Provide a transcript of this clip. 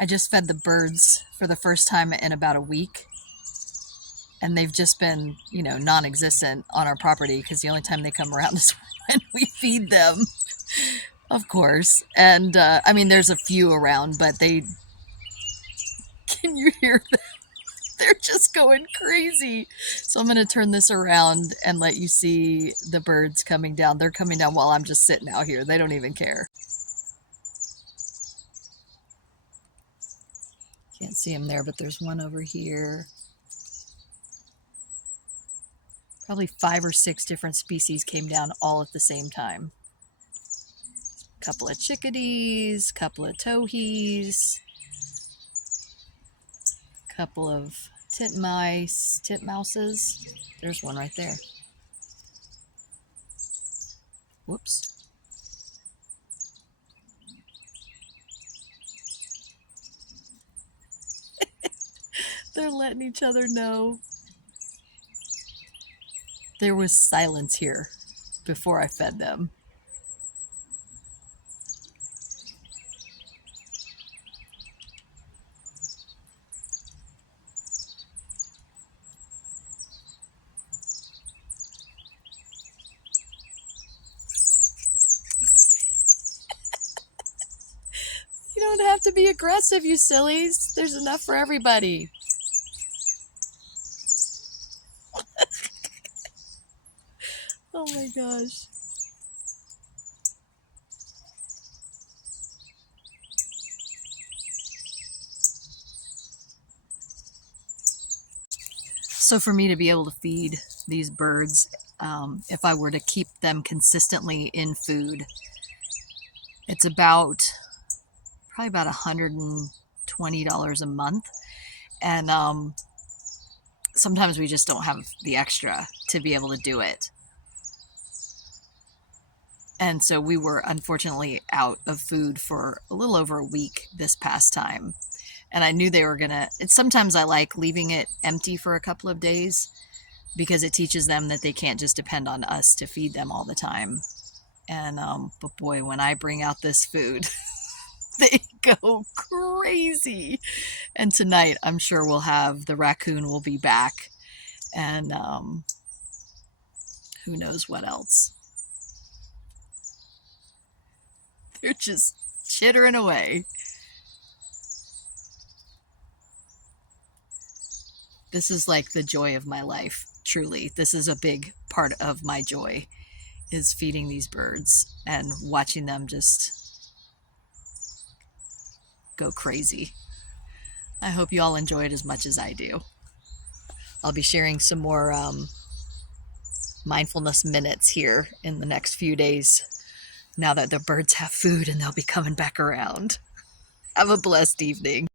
I just fed the birds for the first time in about a week, and they've just been, non-existent on our property because the only time they come around is when we feed them, of course. And I mean, there's a few around, but can you hear them? They're just going crazy. So I'm going to turn this around and let you see the birds coming down. They're coming down while I'm just sitting out here. They don't even care. Can't see them there, but there's one over here. Probably 5 or 6 different species came down all at the same time. A couple of chickadees, couple of towhees, couple of titmouses. There's one right there. Whoops. They're letting each other know. There was silence here before I fed them. You don't have to be aggressive, you sillies. There's enough for everybody. Oh my gosh. So for me to be able to feed these birds, if I were to keep them consistently in food, it's probably about $120 a month. And sometimes we just don't have the extra to be able to do it. And so we were unfortunately out of food for a little over a week this past time. And I knew they were gonna, sometimes I like leaving it empty for a couple of days because it teaches them that they can't just depend on us to feed them all the time. And but boy, when I bring out this food, they go crazy. And tonight, I'm sure the raccoon will be back, and who knows what else. They're just chittering away. This is like the joy of my life, truly. This is a big part of my joy, is feeding these birds and watching them just go crazy. I hope you all enjoy it as much as I do. I'll be sharing some more mindfulness minutes here in the next few days, now that the birds have food and they'll be coming back around. Have a blessed evening.